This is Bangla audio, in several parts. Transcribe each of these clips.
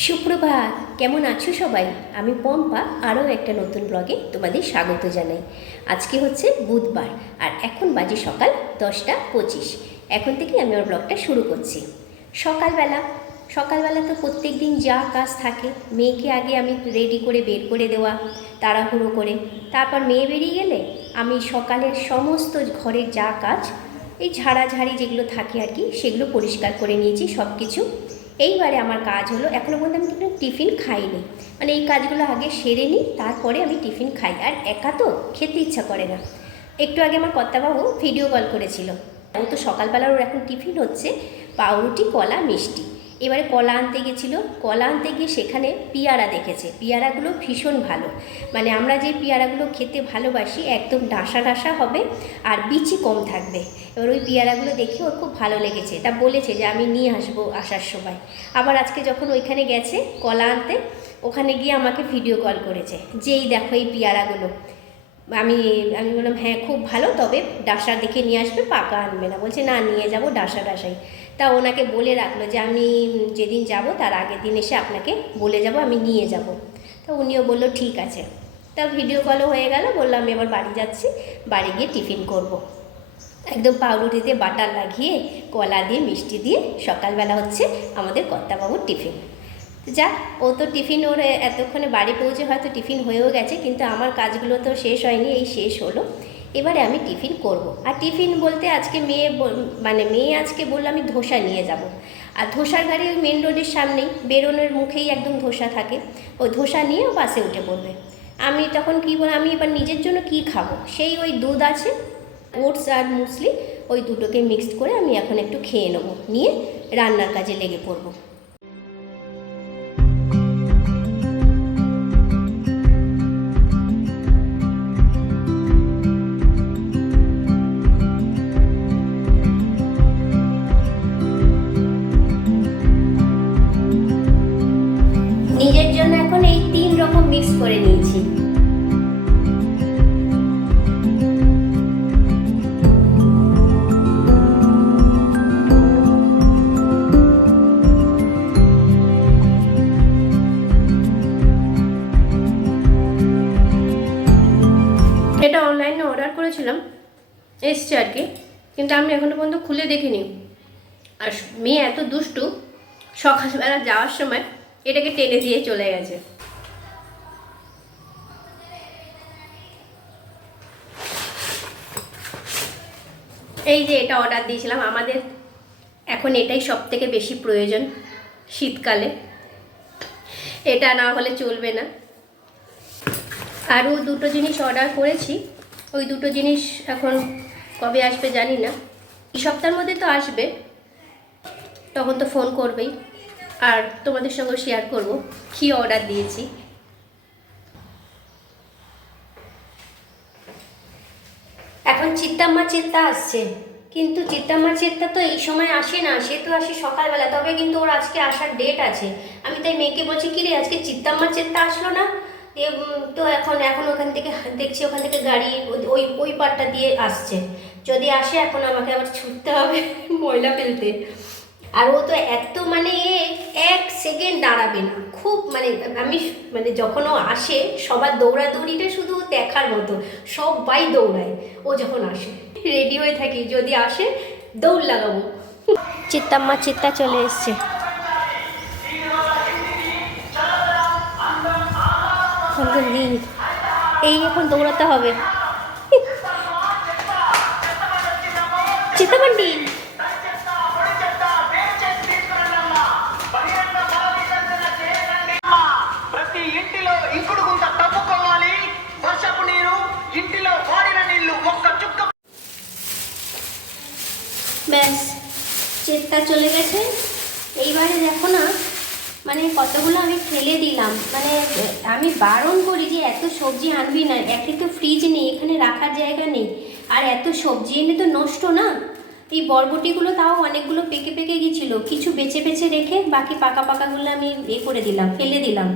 সুপ্রভাত, কেমন আছো সবাই? আমি পম্পা আরও একটা নতুন ব্লগে তোমাদের স্বাগত জানাই। আজকে হচ্ছে বুধবার আর এখন বাজে সকাল 10:25। এখন থেকে আমি আমার ব্লগটা শুরু করছি। সকালবেলা তো প্রত্যেক দিন যা কাজ থাকে, মেয়েকে আগে আমি রেডি করে বের করে দেওয়া, তাড়াহুড়ো করে। তারপর মেয়ে বেরিয়ে গেলে আমি সকালের সমস্ত ঘরের যা কাজ, এই ঝাড়াঝাড়ি যেগুলো থাকে আর কি, সেগুলো পরিষ্কার করে নিয়েছি সব কিছু। এইবারে আমার কাজ হলো, এখনও পর্যন্ত আমি কিন্তু টিফিন খাইনি, মানে এই কাজগুলো আগে সেরে নিই, তারপরে আমি টিফিন খাই। আর একা তো খেতে ইচ্ছা করে না। একটু আগে আমার কর্তাবাবু ভিডিও কল করেছিল। ও তো সকালবেলা ওর এখন টিফিন হচ্ছে পাউরুটি, কলা, মিষ্টি। এবারে কলা আনতে গেছিলো, কলা আনতে গিয়ে সেখানে পেয়ারা দেখেছে। পেয়ারাগুলো ভীষণ ভালো, মানে আমরা যে পেয়ারাগুলো খেতে ভালোবাসি, একদম ডাসা ডাসা হবে আর বিচি কম থাকবে। এবার ওই পেয়ারাগুলো দেখে ওর খুব ভালো লেগেছে, তা বলেছে যে আমি নিয়ে আসবো আসার সময়। আবার আজকে যখন ওইখানে গেছে কলা আনতে, ওখানে গিয়ে আমাকে ভিডিও কল করেছে যে এই দেখো এই পেয়ারাগুলো। আমি আমি বললাম হ্যাঁ খুব ভালো, তবে ডাসা দেখে নিয়ে আসবে, পাকা আনবে না। বলছে না, নিয়ে যাব ডাসা ডাসাই। তা ওনাকে বলে রাখলো যে আমি যেদিন যাব তার আগের দিন এসে আপনাকে বলে যাব, আমি নিয়ে যাব। তা উনিও বললো ঠিক আছে। তা ভিডিও কলও হয়ে গেল। বললাম আমি এবার বাড়ি যাচ্ছি, বাড়ি গিয়ে টিফিন করব। একদম পাউরুটিতে বাটার লাগিয়ে, কলা দিয়ে, মিষ্টি দিয়ে সকালবেলা হচ্ছে আমাদের কর্তাবাবুর টিফিন। যাক, ও তো টিফিন, ওর এতক্ষণে বাড়ি পৌঁছে হয়তো টিফিন হয়েও গেছে, কিন্তু আমার কাজগুলো তো শেষ হয়নি, এই শেষ হলো। এবারে আমি টিফিন করব। আর টিফিন বলতে আজকে মেয়ে আজকে বললো আমি ধোসা নিয়ে যাব। আর ধোসার গাড়ি ওই মেন রোডের সামনেই, বেরোনোর মুখেই একদম ধোসা থাকে। ওই ধোসা নিয়ে ও বাসে উঠে পড়বে। আমি তখন কী বল, আমি এবার নিজের জন্য কি খাবো, সেই ওই দুধ আছে, ওটস আর মুসলি, ওই দুটোকে মিক্সড করে আমি এখন একটু খেয়ে নেবো, নিয়ে রান্নার কাজে লেগে পড়বো। নিজের জন্য এখন এই 3 রকম মিক্স করে নিয়েছি। এটা অনলাইনে অর্ডার করেছিলাম, এসছে আর কি, কিন্তু আমি এখনো পর্যন্ত খুলে দেখিনি। আর মেয়ে এত দুষ্টু, সকালবেলা যাওয়ার সময় এটাকে টেনে দিয়ে চলে গেছে। এই যে এটা অর্ডার দিয়েছিলাম, আমাদের এখন এটাই সব থেকে বেশি প্রয়োজন শীতকালে, এটা না হলে চলবে না। আরও 2টো জিনিস অর্ডার করেছি, ওই 2টো জিনিস এখন কবে আসবে জানি না, এই সপ্তাহের মধ্যে তো আসবে। তখন তো ফোন করবেই, আর তোমাদের সঙ্গে শেয়ার করব কী অর্ডার দিয়েছি। এখন চিত্তাম্মা চেত্তা আসছে, কিন্তু চিত্তাম্মা চেত্তা তো এই সময় আসে না, সে তো আসে সকালবেলা। তবে কিন্তু ওর আজকে আসার ডেট আছে। আমি তাই মেয়েকে বলছি কি রে, আজকে চিত্তাম্মা চেত্তা আসলো না? তো এখন ওখান থেকে দেখছি, ওখান থেকে গাড়ি ওই ওই পাটটা দিয়ে আসছে। যদি আসে এখন আমাকে আবার ছুটতে হবে ময়লা ফেলতে। আর ও তো এত মানে 1 সেকেন্ড দাঁড়াবে না, খুব আমি যখন ও আসে সবার দৌড়াদৌড়িটা শুধু দেখার মতো, সবাই দৌড়ায় ও যখন আসে। রেডি হয়ে থাকি, যদি আসে দৌড় লাগাবো। চিত্তাম্মা চিত্তা চলে এসছে। এই এখন দৌড়াতে হবে। চিত্তামান্ডি ব্যাস, চেত্তা চলে গেছে। এইবারে দেখো না, মানে কতগুলো আমি ফেলে দিলাম। মানে আমি বারণ করি যে এত সবজি আনবি না, একে তো ফ্রিজ নেই, এখানে রাখার জায়গা নেই, আর এত সবজি এনে তো নষ্ট না। এই বরবটিগুলো তাও অনেকগুলো পেকে পেকে গিয়েছিলো, কিছু বেছে বেছে রেখে বাকি পাকা পাকাগুলো আমি করে দিলাম, ফেলে দিলাম।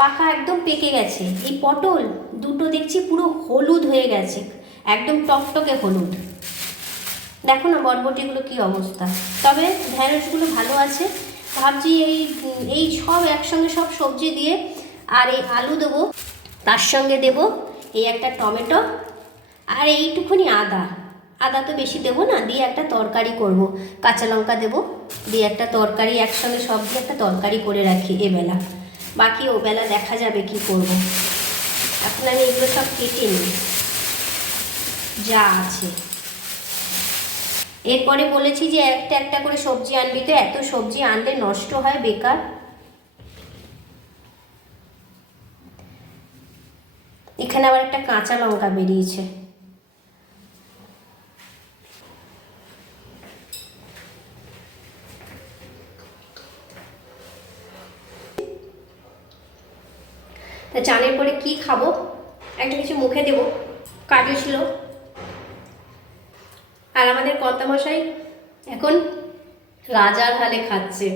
পাকা একদম পেকে গেছে। এই পটল 2টো দেখছি পুরো হলুদ হয়ে গেছে, একদম টকটকে হলুদ। দেখো না বরবটিগুলো কী অবস্থা। তবে ঢ্যাঁড়সগুলো ভালো আছে, ভাবছি এই সব একসঙ্গে সব সবজি দিয়ে আর এই আলু দেবো, তার সঙ্গে দেব এই একটা টমেটো আর এইটুকুনি আদা তো বেশি দেবো না, দিয়ে একটা তরকারি করব। কাঁচা লঙ্কা দেবো, দিয়ে একটা তরকারি একসঙ্গে সব দিয়ে একটা তরকারি করে রাখি এবেলা, বাকি ওবেলা দেখা যাবে কি করব। এখন আমি এগুলো সব কেটে নিই যা আছে। এরপরে বলেছি যে একটা একটা করে সবজি আনবি, তো এত সবজি আনলে নষ্ট হয় বেকার। এখানে আবার একটা কাঁচা লঙ্কা বেরিয়েছে। তা চানের পরে কি খাবো, একটা কিছু মুখে দেব, কাজও ছিল। আর আমাদের কর্তামশাই এখন রাজার হালে খাচ্ছে,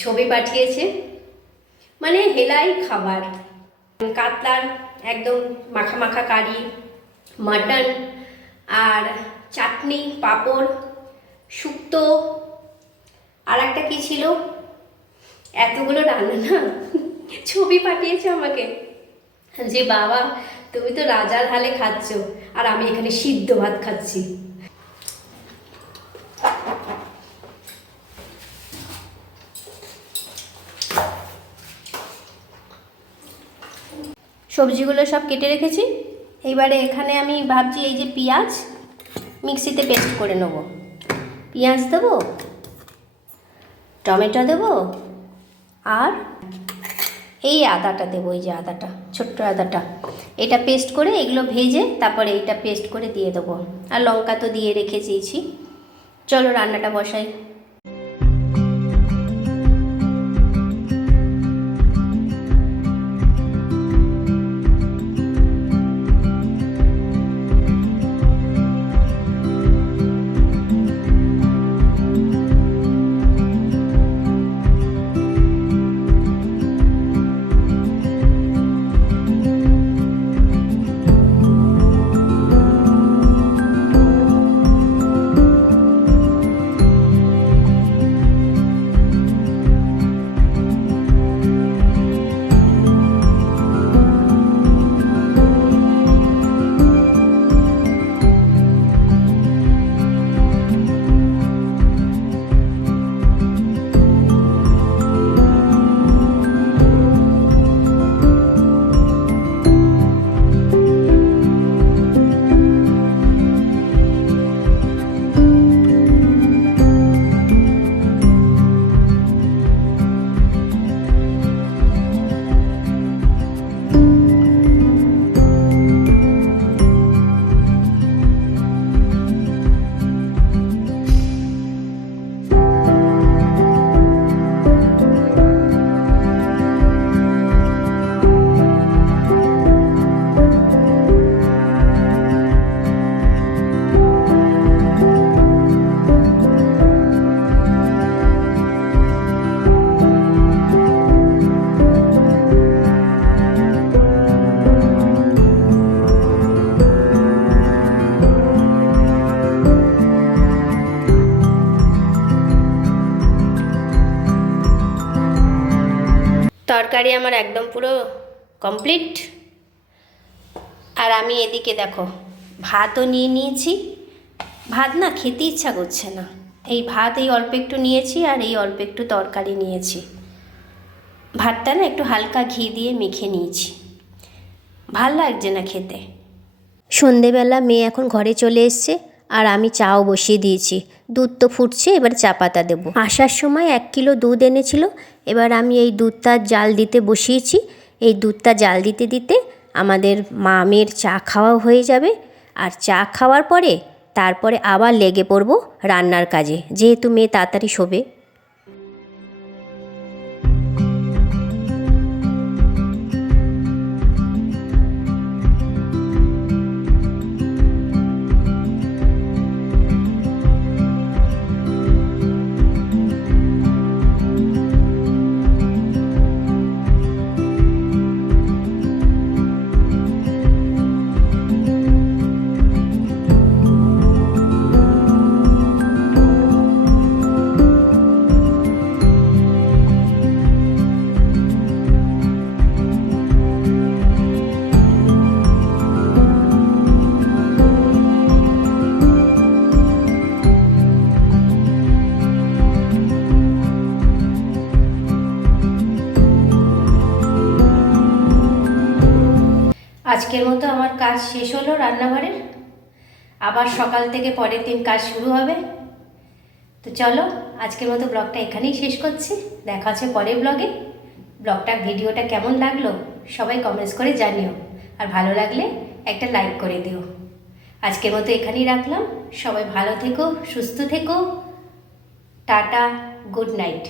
ছবি পাঠিয়েছে, মানে হেলাই খাবার। কাতলার একদম মাখা মাখা কারি, মাটন আর চাটনি, পাঁপড়, শুক্তো, আর একটা কী ছিল, এতগুলো রান্না না। ছবি পাঠিয়েছে আমাকে যে বাবা তুমি তো রাজার হালে খাচ্ছ আর আমি এখানে সিদ্ধ ভাত খাচ্ছি। সবজিগুলো সব কেটে রেখেছি, এইবারে এখানে আমি ভাবছি এই যে পেঁয়াজ মিক্সিতে পেস্ট করে নেব। পেঁয়াজ দেবো, টমেটো দেবো, আর এই আদাটা দেবো, এই যে আদাটা, ছোট্ট আদাটা, এটা পেস্ট করে এগুলো ভেজে তারপরে এইটা পেস্ট করে দিয়ে দেবো। আর লঙ্কা তো দিয়ে রেখেছি। চলো রান্নাটা বসাই। তরকারি আমার একদম পুরো কমপ্লিট। আর আমি এদিকে দেখো ভাতও নিয়ে নিয়েছি। ভাত না খেতে ইচ্ছা করছে না, এই ভাত এই অল্প একটু নিয়েছি আর এই অল্প একটু তরকারি নিয়েছি। ভাতটা না একটু হালকা ঘি দিয়ে মেখে নিয়েছি, ভাল লাগছে না খেতে। সন্ধেবেলা মেয়ে এখন ঘরে চলে এসছে আর আমি চাও বসিয়ে দিয়েছি। দুধ তো ফুটছে, এবার চা পাতা দেবো। আসার সময় 1 কিলো দুধ এনেছিল, এবার আমি এই দুধটা জাল দিতে বসিয়েছি। এই দুধটা জাল দিতে দিতে আমাদের মেয়ের চা খাওয়া হয়ে যাবে। আর চা খাওয়ার পরে তারপরে আবার লেগে পড়বো রান্নার কাজে, যেহেতু মেয়ে তাড়াতাড়ি শোবে। আজকের মতো আমার কাজ শেষ হলো রান্নাঘরের। আবার সকাল থেকে পরের দিন কাজ শুরু হবে। তো চলো আজকের মতো ব্লগটা এখানেই শেষ করছি। দেখা হচ্ছে পরের ব্লগে। ভিডিওটা কেমন লাগলো সবাই কমেন্টস করে জানিও, আর ভালো লাগলে একটা লাইক করে দিও। আজকের মতো এখানেই রাখলাম। সবাই ভালো থেকো, সুস্থ থেকো। Tata, good night.